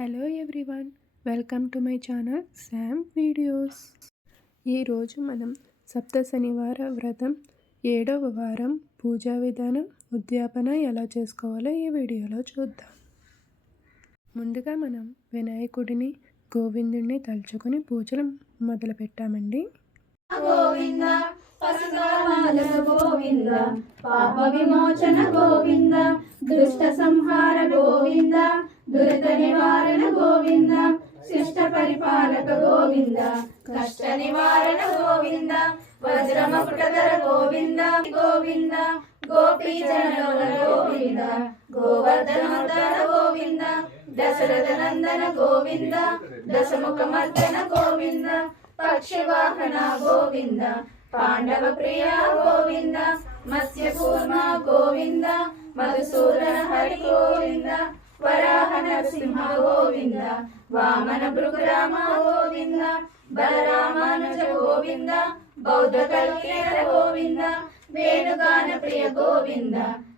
Hello everyone welcome to my channel Sam videos. ఈరోజు మనం సప్త శనివార వ్రతం ఏడవ వారం పూజా విధానం ఉద్యాపన ఎలా చేసుకోవాలో ఈ వీడియోలో చూద్దాం. ముందుగా మనం వినాయకుడిని గోవిందుడిని తలుచుకొని పూజలు మొదలుపెట్టామండి. గోవిందా గోవింద పాప విమోచన గోవింద దుష్ట సంహార గోవింద దురిత నివారణ గోవింద శిష్ట పరిపాలక గోవింద కష్ట నివారణ గోవింద వజ్రమకుటధర గోవింద గోవింద గోపీచరణ గోవింద గోవర్ధనోదర గోవింద దశరథ నందన గోవింద దశముఖమర్దన గోవింద పక్షివాహన గోవింద పాండవ ప్రియ గోవింద మత్స్య కూర్మ గోవింద మధుసూదన హరి గోవింద వరాహ నరసింహ గోవింద వామన భృగురామ గోవింద బలరామానుజ గోవింద బౌద్ధ కల్కేర గోవింద వేణుగాన ప్రియ గోవింద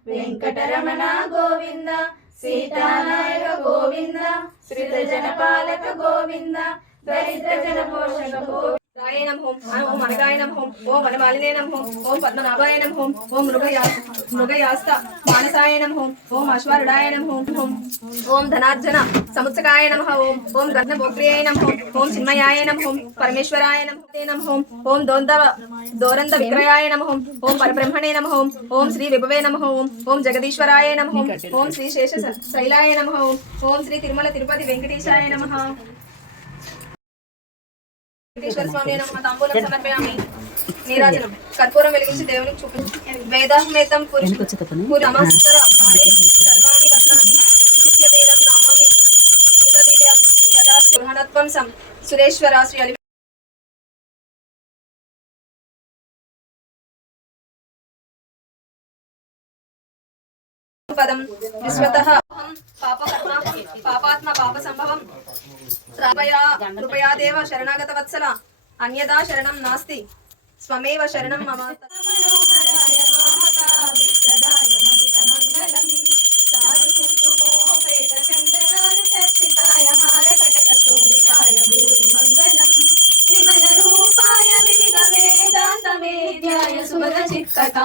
వెంకటరమణ గోవింద సీతానాయక గోవింద శ్రిత జనపాలక గోవింద దరిద్ర జన పోషక గోవింద. రాయ నమః ఓం అనగాయ నమః ఓం వనమాలినే నమః ఓం పద్మనాభాయ నమః ఓం మృగయా మృగయాస్త మానసాయ నమః ఓం అశ్వరుడాయ నమః ఓం ధనార్జన సముత్సకాయ నమ ఓం ఓం రత్నభోక్రియాయ నమ ఓం చిన్మయాయ నమ పరమేశ్వరాయ నమః నమః ఓం దోంద దోరంద విక్రయాయ నమ ఓం పరబ్రహ్మణే నమ ఓం శ్రీ విభవే నమ ఓం ఓం జగదీశ్వరాయ నమ ఓం శ్రీ శేష శైలాయ నమ ఓం శ్రీ తిరుమల తిరుపతి వెంకటేశాయ నమ వెంకటేశ్వర స్వామి నమ తాంబూలం సమర్పయామి. నీరాజనం. కర్పూరం వెలిగించి దేవునికి చూపించు. వేదాహ్మేతం పురి నమస్కర సర్వాణి వదనామి విచిత్య వేదం నామామి. కృత దివ్యం యదా గృహణత్వం సం సురేశ్వర శ్రీ పదం. విశ్వతః అహం పాపాత్మ పాప సంభవం కృపయాదేవ శరణాగత వత్సల అన్యదా శరణం నాస్తి. స్వమేవ శరణం మమ.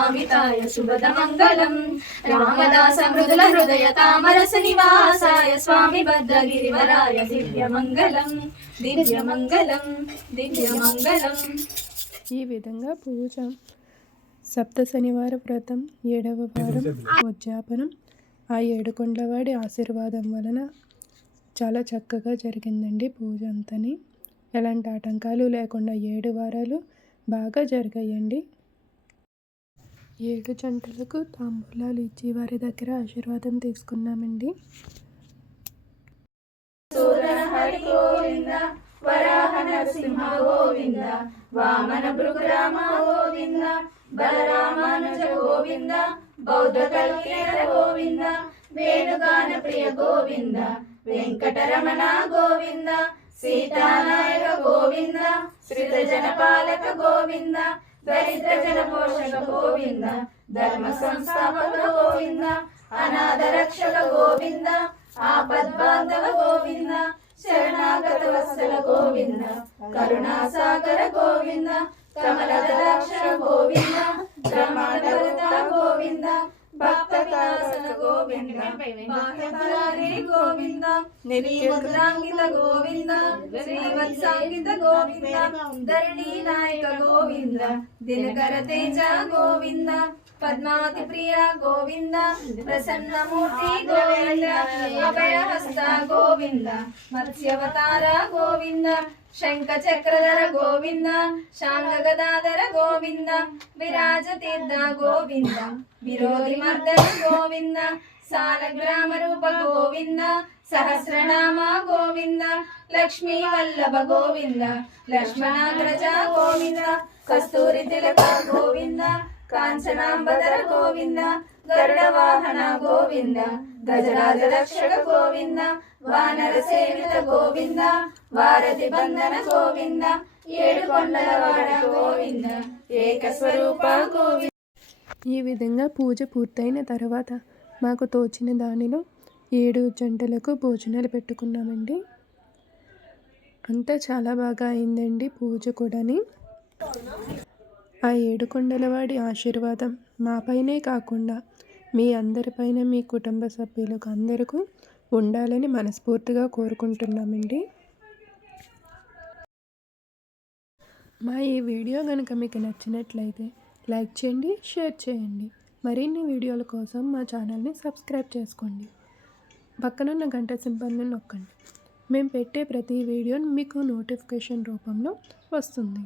కామితాయ శుభద మంగళం రామదాస మృదుల హృదయ తామరస నివాసాయ స్వామి భద్రగిరివరాయ దివ్య మంగళం దివ్య మంగళం దివ్య మంగళం ఈ విధంగా పూజ సప్త శనివార వ్రతం ఏడవ వారం ఉద్యాపనం ఆ ఏడుకొండలవాడి ఆశీర్వాదం వలన చాలా చక్కగా జరిగిందండి పూజ అంతని. ఎలాంటి ఆటంకాలు లేకుండా ఏడు వారాలు బాగా జరిగాయండి. ఏడు జంటలకు తాంబూలాలు ఇచ్చి వారి దగ్గర ఆశీర్వాదం తీసుకున్నామండి. వరాహ నరసింహ గోవింద వామన భృగురామ గోవింద బలరామానుజ గోవింద బౌద్ధ కల్కేర గోవింద వేణుగాన ప్రియ గోవింద వెంకటరమణ గోవింద సీతానాయక గోవింద శ్రిత జనపాలక గోవింద దరిద్ర జన పోషక గోవింద ధర్మ సంస్థాపక గోవింద అనాథ రక్షక గోవింద ఆపద్బాంధవ గోవింద శరణాగత వత్సల గోవింద కరుణాసాగర గోవింద కమలదక్ష గోవింద బ్రహ్మాండ గోవింద భక్త విలాసన గోవింద బాహ్యపరారే గోవింద నిర్ముద్రాంగిత గోవింద శ్రీవత్సాంగిత గోవింద ధరణీ నాయక గోవింద దినకర తేజ గోవింద పద్మావతి ప్రియ గోవింద ప్రసన్నమూర్తి గోవింద అభయహస్త గోవింద మత్స్యవతార గోవింద శంఖ చక్రధర గోవింద శాంగ గదాధర గోవింద విరాజ తీర్థ గోవింద విరోధి మర్దన గోవింద సాలగ్రామ రూప గోవింద సహస్రనామ గోవింద లక్ష్మీ వల్లభ గోవింద లక్ష్మణాగ్రజ గోవింద కస్తూరి తిలక గోవింద కాంచనాంబదర గోవింద గరుడ వాహన గోవింద గజరాజ రక్షక గోవింద వానర సేవిత గోవింద వారధి బంధన గోవింద ఏడు కొండల వాడ గోవింద ఏకస్వరూప గోవింద. ఈ విధంగా పూజ పూర్తయిన తర్వాత మాకు తోచిన దానిలో ఏడు జంటలకు భోజనాలు పెట్టుకున్నామండి. అంతా చాలా బాగా అయిందండి పూజ కూడాని. ఆ ఏడుకొండలవాడి ఆశీర్వాదం మాపైనే కాకుండా మీ అందరిపైన మీ కుటుంబ సభ్యులకు అందరికీ ఉండాలని మనస్ఫూర్తిగా కోరుకుంటున్నామండి. మా ఈ వీడియో కనుక మీకు నచ్చినట్లయితే లైక్ చేయండి షేర్ చేయండి. మరిన్ని వీడియోల కోసం మా ఛానల్ని సబ్స్క్రైబ్ చేసుకోండి. పక్కనున్న గంట సింబల్ని నొక్కండి. మేము పెట్టే ప్రతి వీడియో మీకు నోటిఫికేషన్ రూపంలో వస్తుంది.